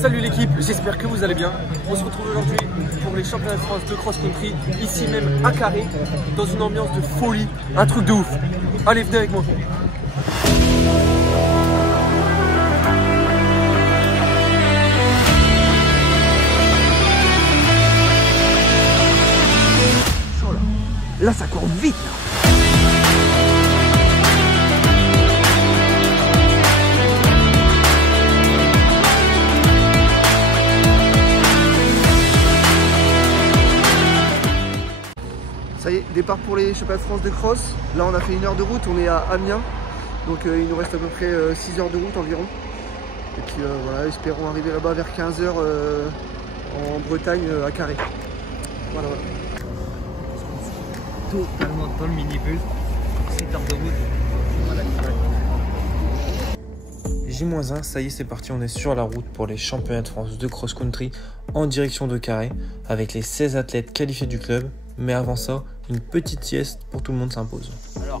Salut l'équipe, j'espère que vous allez bien. On se retrouve aujourd'hui pour les championnats de France de cross-country, ici même à Carré, dans une ambiance de folie, un truc de ouf. Allez, venez avec moi. Oh là, ça court vite là. Ça y est, départ pour les championnats de France de cross. Là on a fait 1 heure de route, on est à Amiens. Donc il nous reste à peu près 6 heures de route environ. Et puis voilà, espérons arriver là-bas vers 15 heures en Bretagne à Carré. Voilà, voilà. Totalement dans le minibus, 7 heures de route. J-1, ça y est, c'est parti, on est sur la route pour les championnats de France de cross-country en direction de Carré avec les 16 athlètes qualifiés du club. Mais avant ça, une petite sieste pour tout le monde s'impose. Alors,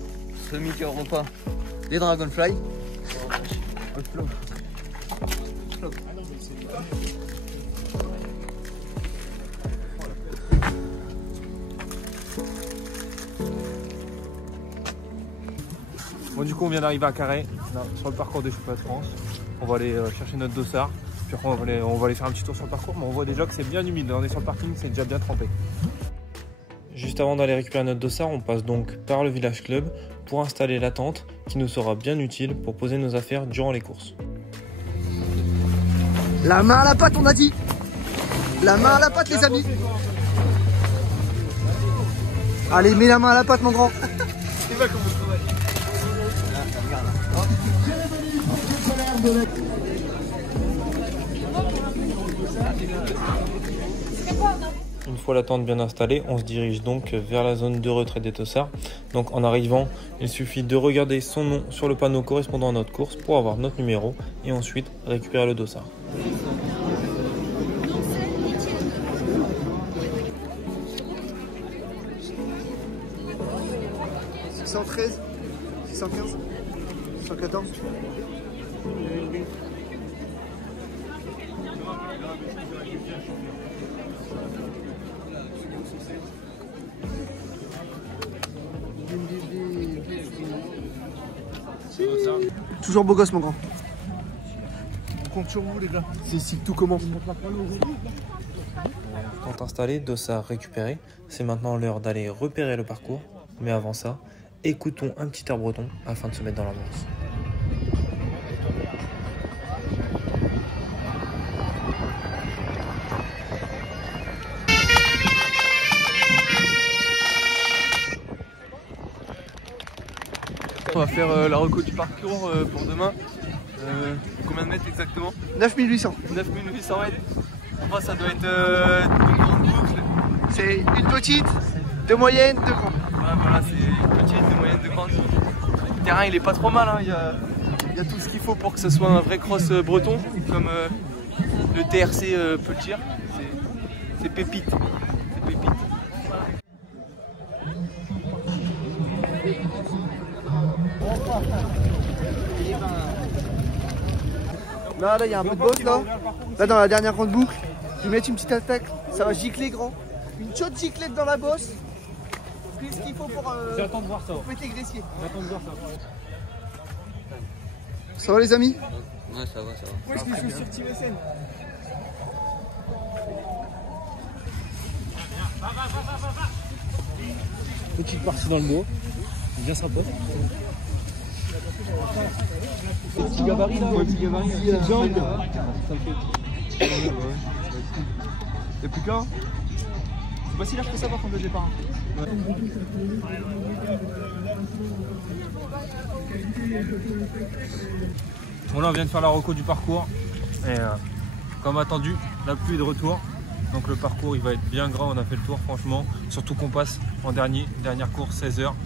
ceux qui n'auront pas des Dragonfly. Bon, du coup, on vient d'arriver à Carré, là, sur le parcours des championnats de France. On va aller chercher notre dossard. Puis après, on va aller faire un petit tour sur le parcours. Mais on voit déjà que c'est bien humide. On est sur le parking, c'est déjà bien trempé. Juste avant d'aller récupérer notre dossard, on passe donc par le village club pour installer la tente qui nous sera bien utile pour poser nos affaires durant les courses. La main à la patte, on a dit. La main à la patte, les amis. Allez, mets la main à la patte, mon grand. C'est pas comment on travaille. Une fois la tente bien installée, on se dirige donc vers la zone de retrait des dossards. Donc en arrivant, il suffit de regarder son nom sur le panneau correspondant à notre course pour avoir notre numéro et ensuite récupérer le dossard. « 613, 615, 614. Toujours beau gosse, mon grand. On compte sur vous, les gars. C'est ici que tout commence. Tente installée, dossard récupéré, c'est maintenant l'heure d'aller repérer le parcours. Mais avant ça, écoutons un petit air breton afin de se mettre dans l'ambiance. On va faire la reco du parcours pour demain. Combien de mètres exactement? 9800. 9800 mètres. Moi, ça doit être une grande boucle. C'est une petite, deux moyennes, deux grandes. Ouais, voilà, c'est une petite, de moyenne, de grande. Le terrain, il est pas trop mal. Hein. Il y a tout ce qu'il faut pour que ce soit un vrai cross breton, comme le TRC peut le dire. C'est pépite. C'est pépite. Là, il y a un peu de bosse là. Là, dans la dernière grande boucle, je vais mettre une petite attaque. Ça va gicler grand. Une chaude giclette dans la bosse. Plus ce qu'il faut pour J'attends de voir ça. péter le gressier. J'attends de voir ça. Ça va, les amis? Ouais, ça va, ça va. Moi, je suis sur Team SN. Petite partie dans le bois. Bien sympa. Petit gabarit là, petit gabarit. Y'a plus qu'un. C'est pas si large que ça par contre le départ. Ouais. Bon là on vient de faire la reco du parcours. Et comme attendu, la pluie est de retour. Donc le parcours il va être bien gras, on a fait le tour franchement. Surtout qu'on passe en dernière course 16 heures.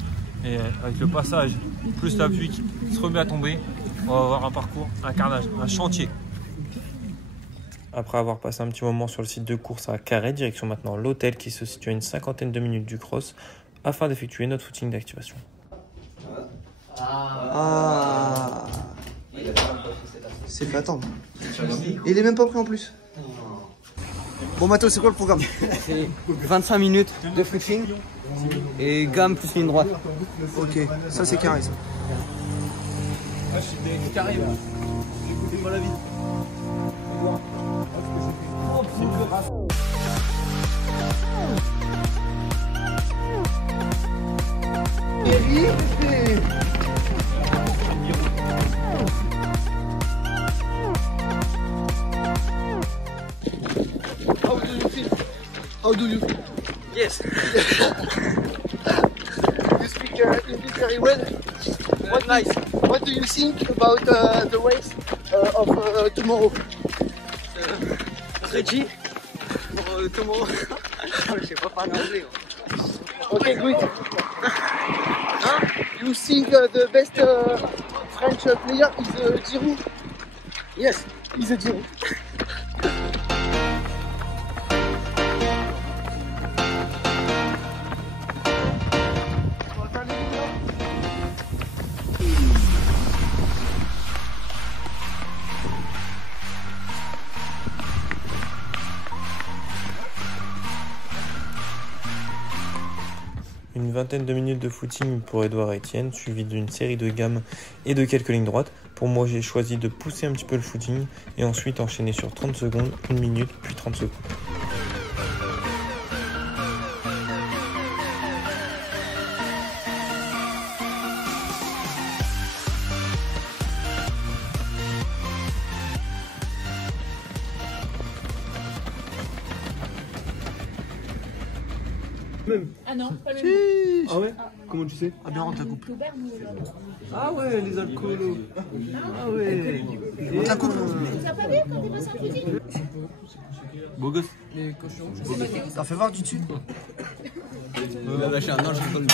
Et avec le passage, plus la pluie qui se remet à tomber, on va avoir un parcours, un carnage, un chantier. Après avoir passé un petit moment sur le site de course à Carré, direction maintenant l'hôtel qui se situe à une cinquantaine de minutes du cross afin d'effectuer notre footing d'activation. Ah, c'est fait attendre. Et il est même pas prêt en plus. Bon Mato, c'est quoi le programme? C'est 25 minutes de footing et gamme plus ligne droite. Ok, ça c'est carré ça. Ah, je suis carré là. J'écoutais pas la vie. How do you feel? Yes. You speak English very well. What do you think about the race of tomorrow? Ready pour tomorrow. Je sais pas parler anglais. Okay, good. You think the best French player is Giroud? Yes. He's a Giroud. Une vingtaine de minutes de footing pour Edouard et Étienne, suivi d'une série de gammes et de quelques lignes droites. Pour moi, j'ai choisi de pousser un petit peu le footing et ensuite enchaîner sur 30 secondes, 1 minute, puis 30 secondes. Ah non, pas le Si. Ah ouais? Comment tu sais? Ah bien, on te la coupe. Ah ouais, les alcoolos. Ah ouais. On te la coupe. Ça va pas bien quand t'es passé en footing? Beau gosse. T'en fais voir du dessus. Non, je rigole.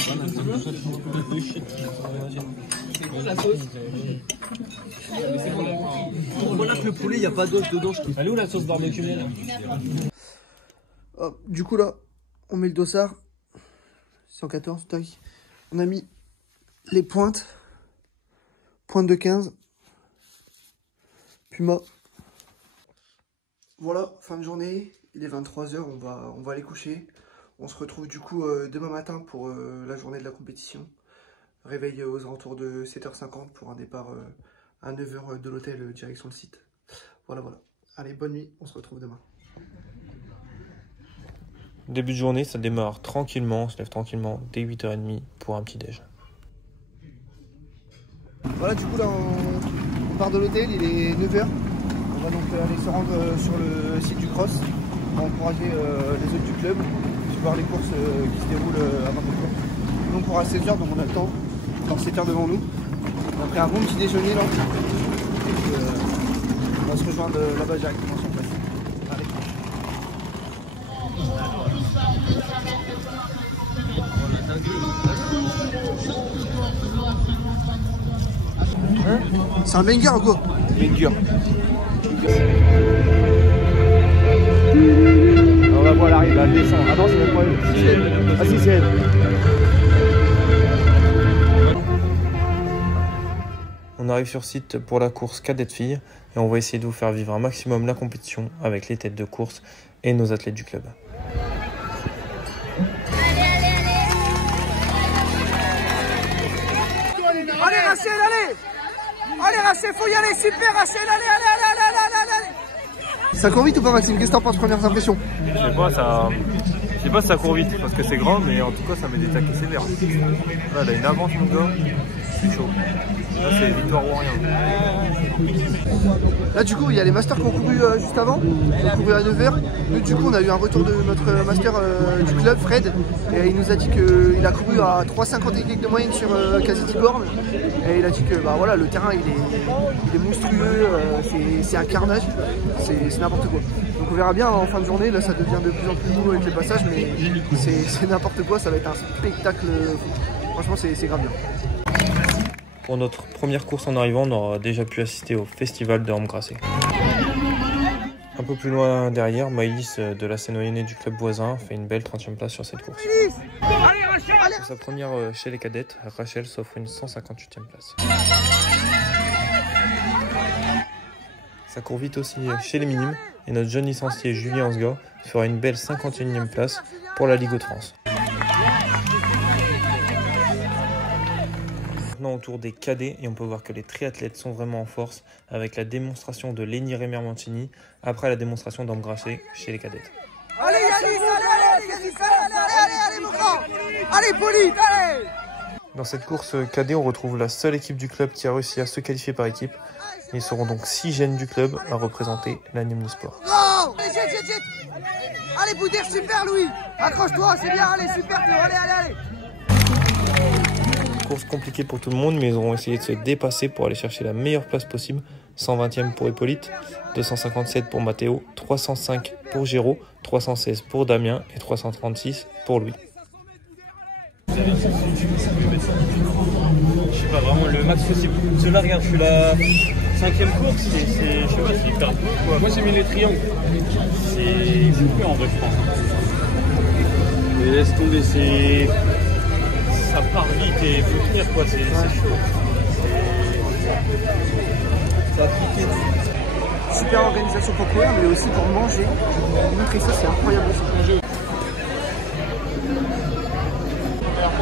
Pourquoi là que le poulet, il n'y a pas d'os dedans? Elle est où la sauce barbecue là? Hop, du coup là, on met le dossard. 114, tac. On a mis les pointes. Pointe de 15. Puma. Voilà, fin de journée. Il est 23 h, on va aller coucher. On se retrouve du coup demain matin pour la journée de la compétition. Réveil aux alentours de 7h50 pour un départ à 9 h de l'hôtel direction le site. Voilà, voilà. Allez, bonne nuit, on se retrouve demain. Début de journée, ça démarre tranquillement, on se lève tranquillement dès 8h30 pour un petit déj. Voilà, du coup là on part de l'hôtel, il est 9 h. On va donc aller se rendre sur le site du cross. On va encourager les autres du club, voir les courses qui se déroulent avant le cours. Nous on court à 16 h, donc on a le temps, dans 7 h devant nous. On a pris un bon petit déjeuner là. Et puis on va se rejoindre là-bas directement sur place. Allez. C'est un banger ou quoi? Banger. On va voir l'arrivée, elle descend. Ah non, c'est même pas elle. Ah si, c'est elle. On arrive sur site pour la course cadette filles et on va essayer de vous faire vivre un maximum la compétition avec les têtes de course et nos athlètes du club. Allez Rachel, allez! Allez Rachel, faut y aller, super Rachel, allez! Ça court vite ou pas Maxime? Qu'est-ce que t'en penses, premières impressions? Je sais pas si ça court vite parce que c'est grand, mais en tout cas ça met des taquets sévères. Là, il a une avance mon gars, je suis chaud. Là c'est victoire ou rien. Là du coup il y a les masters qui ont couru juste avant, ils ont couru à 9 h. Nous du coup on a eu un retour de notre master du club, Fred, et il nous a dit qu'il a couru à 3,50 et quelques de moyenne sur quasi 10 bornes. Et il a dit que bah, voilà, le terrain il est monstrueux, c'est un carnage, c'est n'importe quoi. Donc on verra bien en fin de journée, là ça devient de plus en plus mou avec les passages, mais c'est n'importe quoi, ça va être un spectacle, franchement c'est grave bien. Pour notre première course en arrivant, on aura déjà pu assister au festival de Orme-Grasset. Un peu plus loin derrière, Maïlis de la Sénoyennais du club voisin fait une belle 30e place sur cette course. Pour sa première chez les cadettes, Rachel s'offre une 158e place. Ça court vite aussi chez les minimes et notre jeune licencié Julien Ansga fera une belle 51e place pour la Ligue de France. Maintenant autour des cadets et on peut voir que les triathlètes sont vraiment en force avec la démonstration de Lénie Rémer-Mancini après la démonstration d'Amgracé chez les cadettes. Allez Yanis, allez mon grand. Allez Pauline, allez. Dans cette course cadet, on retrouve la seule équipe du club qui a réussi à se qualifier par équipe. Ils seront donc 6 jeunes du club à représenter l'Omnisport. Oh, allez, jette. Allez Boudir, super Louis. Accroche-toi, c'est bien, allez, super Théo, allez. Course compliquée pour tout le monde, mais ils auront essayé de se dépasser pour aller chercher la meilleure place possible. 120e pour Hippolyte, 257 pour Mathéo, 305 pour Géraud, 316 pour Damien et 336 pour Louis. Je sais pas, vraiment le max possible. Cela, regarde, je suis la 5e course, je sais pas, c'est hyper beau quoi. Moi j'ai mis les triangles. C'est coupé en vrai, je pense. Mais laisse tomber, ça part vite et il faut tenir quoi, c'est chaud. Ça a piqué. Super organisation pour courir, mais aussi pour manger. Je vais vous montrer ça, c'est incroyable aussi.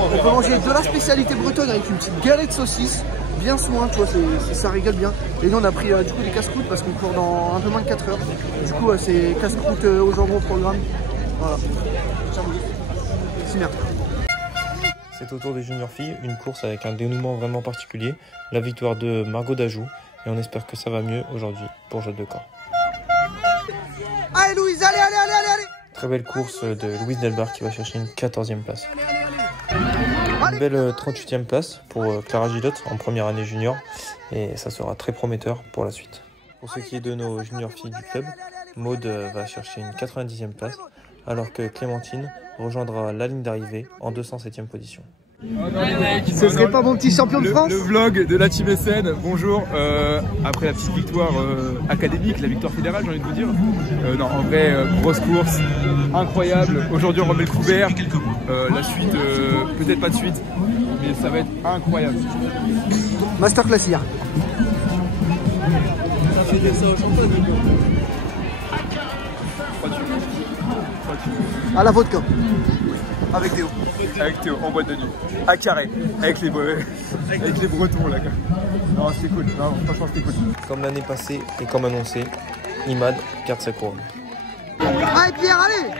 On peut manger de la spécialité bretonne avec une petite galette saucisse, bien soin, tu vois, ça régale bien. Et nous on a pris du coup des casse-croûtes parce qu'on court dans un peu moins de 4 heures. Du coup c'est casse-croûtes au jambon au programme. Voilà. C'est bien. C'est au tour des juniors filles, une course avec un dénouement vraiment particulier, la victoire de Margot Dajou, et on espère que ça va mieux aujourd'hui pour Jade de Caen. Allez Louise, allez. Très belle course de Louise Delbar qui va chercher une 14e place. Une belle 38e place pour Clara Gilotte en première année junior, et ça sera très prometteur pour la suite. Pour ce qui est de nos juniors filles du club, Maude va chercher une 90e place, alors que Clémentine rejoindra la ligne d'arrivée en 207e position. Ce serait pas mon petit champion de France? Le vlog de la Team SN, bonjour. Après la petite victoire académique, la victoire fédérale, j'ai envie de vous dire. Non, en vrai, grosse course, incroyable. Aujourd'hui, on remet le couvert. La suite, peut-être pas de suite, mais ça va être incroyable. Masterclass hier. Ça fait des ça au champagne. À la vodka. Avec Théo. Avec Théo, en boîte de nuit. À Carré, avec les Bretons là. Non, c'était cool. Non, franchement, c'était cool. Comme l'année passée et comme annoncé, Imad garde sa couronne. Allez Pierre, allez.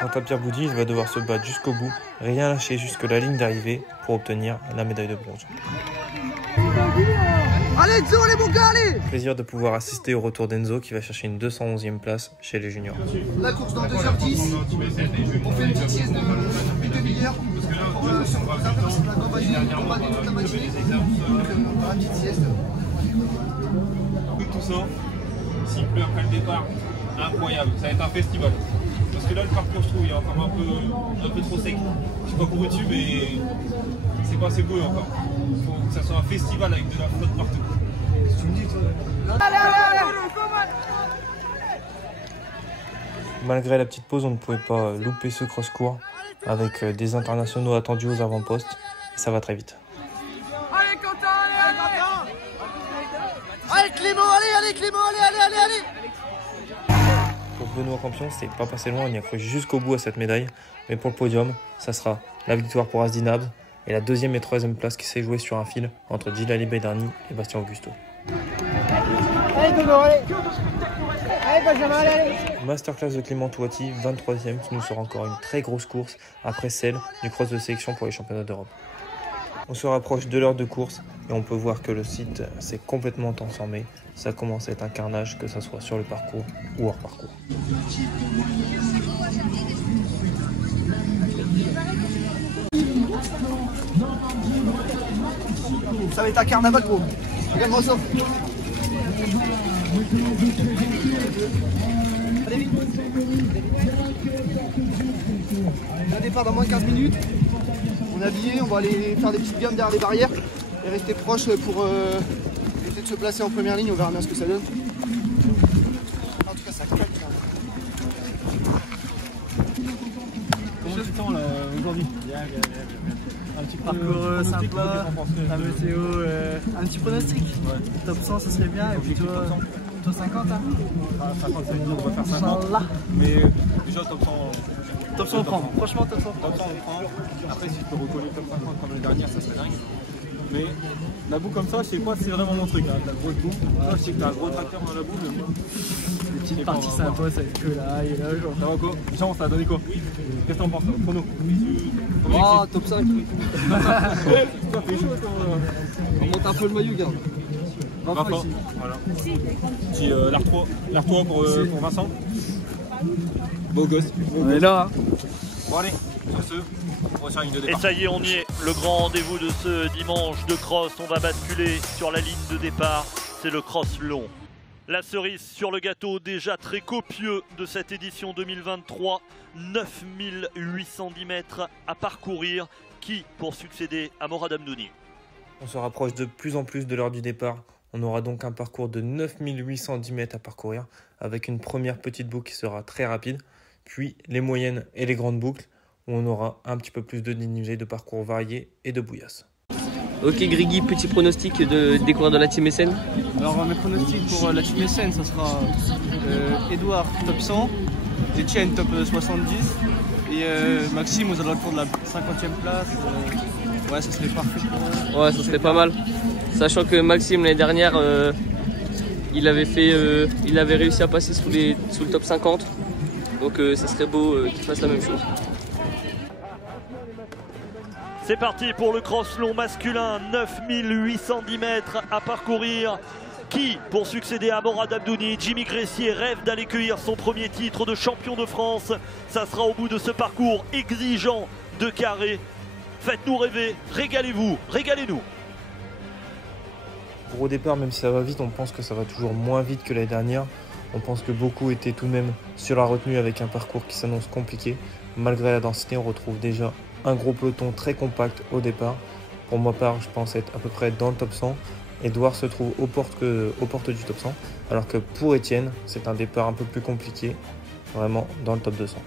Quant à Pierre Boudy, il va devoir se battre jusqu'au bout, rien lâcher jusque la ligne d'arrivée pour obtenir la médaille de bronze. Allez Enzo, les bons gars, allez. Plaisir de pouvoir assister au retour d'Enzo qui va chercher une 211e place chez les juniors. La course dans 2h10. On fait une petite sieste de demi-heure. Sur le réservoir, c'est de la gambagie, on va toute la matinée. Donc on fera une petite sieste. Tout ça, s'il pleut après le départ, incroyable, ça va être un festival. Parce que là le parcours je trouve il est encore un peu trop sec. Je n'ai pas couru dessus mais c'est pas assez beau encore. Il faut que ça soit un festival avec de la flotte partout. Tu me dis toi. Malgré la petite pause, on ne pouvait pas louper ce cross-court avec des internationaux attendus aux avant-postes. Ça va très vite. Allez Quentin, allez Quentin. Allez Clément, allez Clément, allez. Pour Benoît Campion, c'est pas passé loin, on y a cru jusqu'au bout à cette médaille. Mais pour le podium, ça sera la victoire pour Asdi Nabs et la 2e et 3e place qui s'est jouée sur un fil entre Djilali Beidarni et Bastien Augusto. Allez Dodo, allez. Allez Benjamin, allez. Masterclass de Clément Touati, 23e, qui nous sera encore une très grosse course après celle du cross de sélection pour les championnats d'Europe. On se rapproche de l'heure de course et on peut voir que le site s'est complètement transformé. Ça commence à être un carnage, que ce soit sur le parcours ou hors parcours. Ça va être un carnaval gros. Regarde-moi ça. Allez vite. Le départ dans moins de 15 minutes. On est habillé, on va aller faire des petites gammes derrière les barrières et rester proche pour essayer de se placer en première ligne, on verra bien ce que ça donne. En tout cas ça claque. Comment tu temps là aujourd'hui? Bien. Un petit parcours sympa, la météo, un petit pronostic. Ouais. Top 100 ça serait bien et puis toi. Plutôt 50 hein. 50 ça veut dire on va faire 50. Mais déjà top 100. Top 100 on prend. Franchement top 100. Top 100 on prend. Après si je peux recoller top 50 comme l'année dernière, ça serait dingue. Mais la boue comme ça, je sais pas si c'est vraiment mon truc. Hein. La grosse boue. Toi, je sais que t'as un gros tracteur dans la boue, mais moi. Les petites parties sympas, ça que là, et là, genre. Ça va quoi? Jean, ça a donné quoi? Qu'est-ce que t'en penses? Chrono. Oh, top 5. Toi, t'es chaud, toi. On monte un peu le maillot, regarde. Rafa, ici. voilà. Petit l'Artois pour Vincent. Beau gosse. On est là. Hein. Bon allez, sur ce, prochain ligne de Et départ. ça y est, on y est. Le grand rendez-vous de ce dimanche de cross. On va basculer sur la ligne de départ. C'est le cross long. La cerise sur le gâteau, déjà très copieux de cette édition 2023. 9810 mètres à parcourir. Qui pour succéder à Morad Amdouni? On se rapproche de plus en plus de l'heure du départ. On aura donc un parcours de 9810 mètres à parcourir avec une première petite boucle qui sera très rapide, puis les moyennes et les grandes boucles où on aura un petit peu plus de dénivelé, de parcours variés et de bouillasse. Ok Grigui, petit pronostic des coureurs de la Team SN. Alors mes pronostics pour la Team SN, ça sera Edouard top 100, Etienne top 70 et Maxime aux alentours de la 50e place. Ouais, ça serait parfait pour eux. Ouais, ça serait pas mal. Sachant que Maxime l'année dernière, il avait réussi à passer sous le top 50. Donc ça serait beau qu'il fasse la même chose. C'est parti pour le cross long masculin, 9810 mètres à parcourir. Qui pour succéder à Morad Amdouni? Jimmy Gressier rêve d'aller cueillir son premier titre de champion de France. Ça sera au bout de ce parcours exigeant de carré. Faites-nous rêver, régalez-vous, régalez-nous. Pour au départ, même si ça va vite, on pense que ça va toujours moins vite que l'année dernière. On pense que beaucoup étaient tout de même sur la retenue avec un parcours qui s'annonce compliqué. Malgré la densité, on retrouve déjà un gros peloton très compact au départ. Pour ma part, je pense être à peu près dans le top 100. Edouard se trouve aux portes du top 100. Alors que pour Etienne, c'est un départ un peu plus compliqué, vraiment dans le top 200.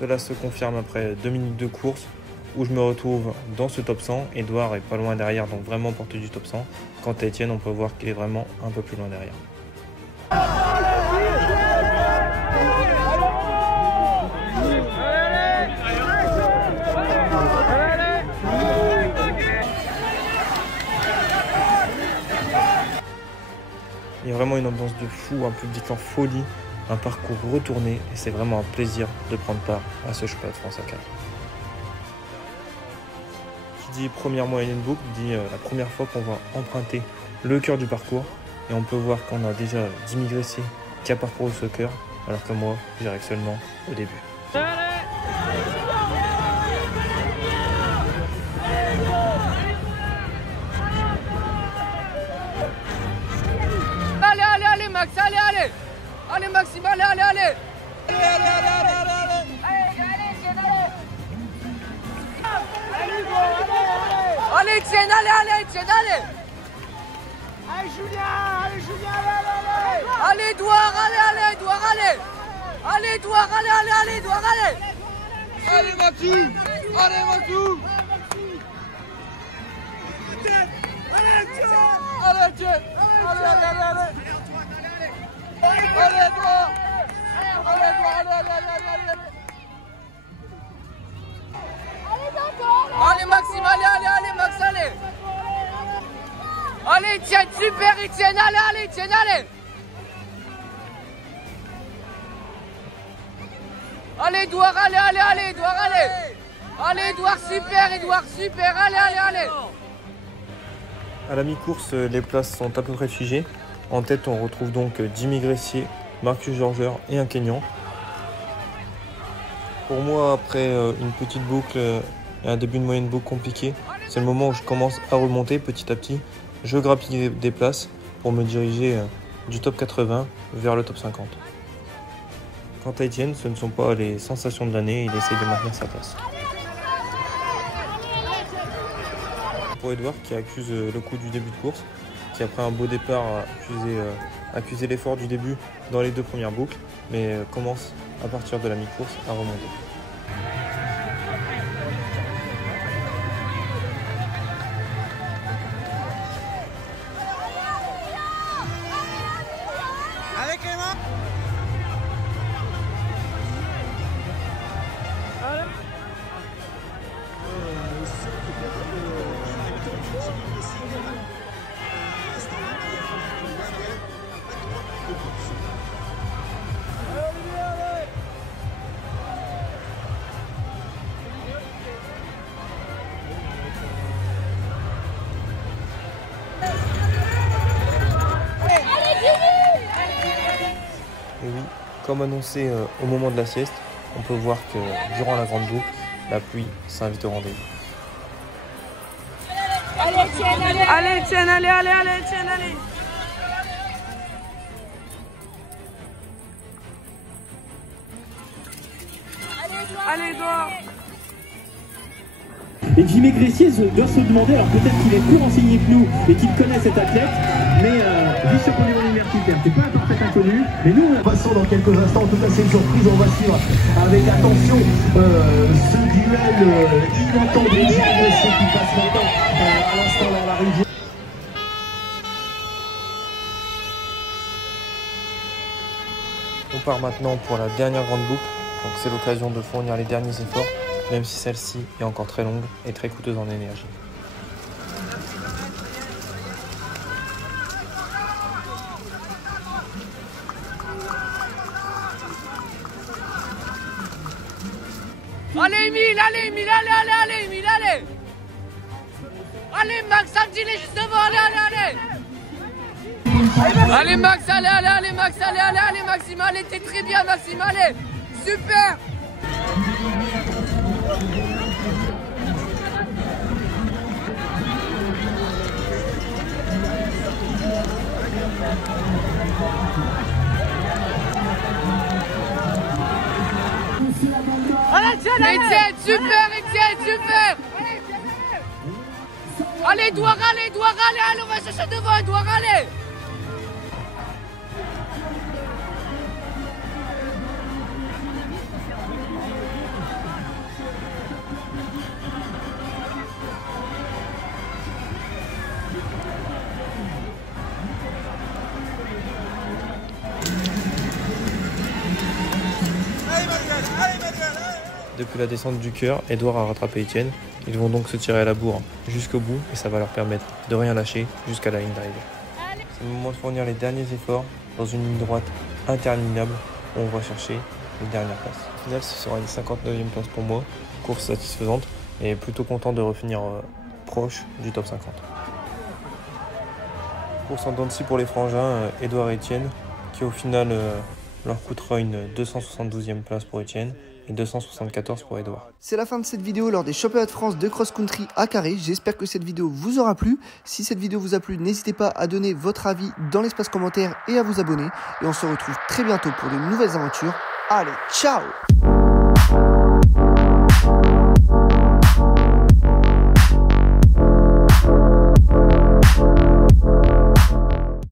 Cela se confirme après 2 minutes de course où je me retrouve dans ce top 100. Edouard est pas loin derrière, donc vraiment aux portes du top 100. Quant à Etienne, on peut voir qu'il est vraiment un peu plus loin derrière. Il y a vraiment une ambiance de fou, un public en folie, un parcours retourné et c'est vraiment un plaisir de prendre part à ce championnat de France à 4. Qui dit première moyenne boucle dit la première fois qu'on va emprunter le cœur du parcours et on peut voir qu'on a déjà Jimmy Gressier qui a parcouru ce cœur alors que moi j'arrive seulement au début. Allez Max, allez Maxime, allez Etienne, allez Julien, allez Edouard, allez Maxime, allez Maxime, allez Max, allez. Allez Etienne, super Etienne, allez Etienne, allez. Allez Edouard, allez Edouard, allez. Allez Edouard, super, allez. À la mi-course, les places sont à peu près figées. En tête, on retrouve donc Jimmy Gressier, Marcus Georger et un Kenyan. Pour moi, après une petite boucle et un début de moyenne boucle compliqué, c'est le moment où je commence à remonter petit à petit. Je grappille des places pour me diriger du top 80 vers le top 50. Quant à Etienne, ce ne sont pas les sensations de l'année, il essaie de maintenir sa place. Pour Edouard qui accuse le coup du début de course, qui après un beau départ a accusé l'effort du début dans les 2 premières boucles, mais commence à partir de la mi-course à remonter. Et oui, comme annoncé au moment de la sieste, on peut voir que durant la grande boucle, la pluie s'invite au rendez-vous. Allez, Etienne, allez, allez, Etienne, allez, allez, allez, Etienne, allez. Allez, Edouard. Et Jimmy Gressier doit se demander, alors peut-être qu'il est plus renseigné que nous et qu'il connaît cet athlète, mais vice-champion universitaire, c'est pas un parfait inconnu, mais nous on passons dans quelques instants, en tout cas c'est une surprise, on va suivre avec attention ce duel inattendu Jimmy Gressier qui passe maintenant à l'instant dans la rivière. On part maintenant pour la dernière grande boucle, donc c'est l'occasion de fournir les derniers efforts, même si celle-ci est encore très longue et très coûteuse en énergie. Allez, Emile, allez, Emile, allez, allez, allez, Emile, allez. Allez, Max, samedi, il est juste devant, allez, allez, allez. Allez, Max, allez, allez, allez, Max, allez, allez, allez, Maxime, allez, t'es très bien, Maxime, allez. Super. Etienne, super, Etienne, super. Allez, Edouard, allez, Edouard, allez, allez, on va chercher devant, Edouard, allez. Depuis la descente du cœur, Edouard a rattrapé Etienne. Ils vont donc se tirer à la bourre jusqu'au bout et ça va leur permettre de rien lâcher jusqu'à la ligne d'arrivée. C'est le moment de fournir les derniers efforts dans une ligne droite interminable où on va chercher les dernières places. Au final, ce sera une 59e place pour moi, course satisfaisante et plutôt content de refinir proche du top 50. Course en dents de scie pour les frangins, Edouard et Etienne, qui au final leur coûtera une 272e place pour Etienne et 274 pour Edouard. C'est la fin de cette vidéo lors des championnats de France de cross-country à Carré. J'espère que cette vidéo vous aura plu. Si cette vidéo vous a plu, n'hésitez pas à donner votre avis dans l'espace commentaire et à vous abonner. Et on se retrouve très bientôt pour de nouvelles aventures. Allez, ciao!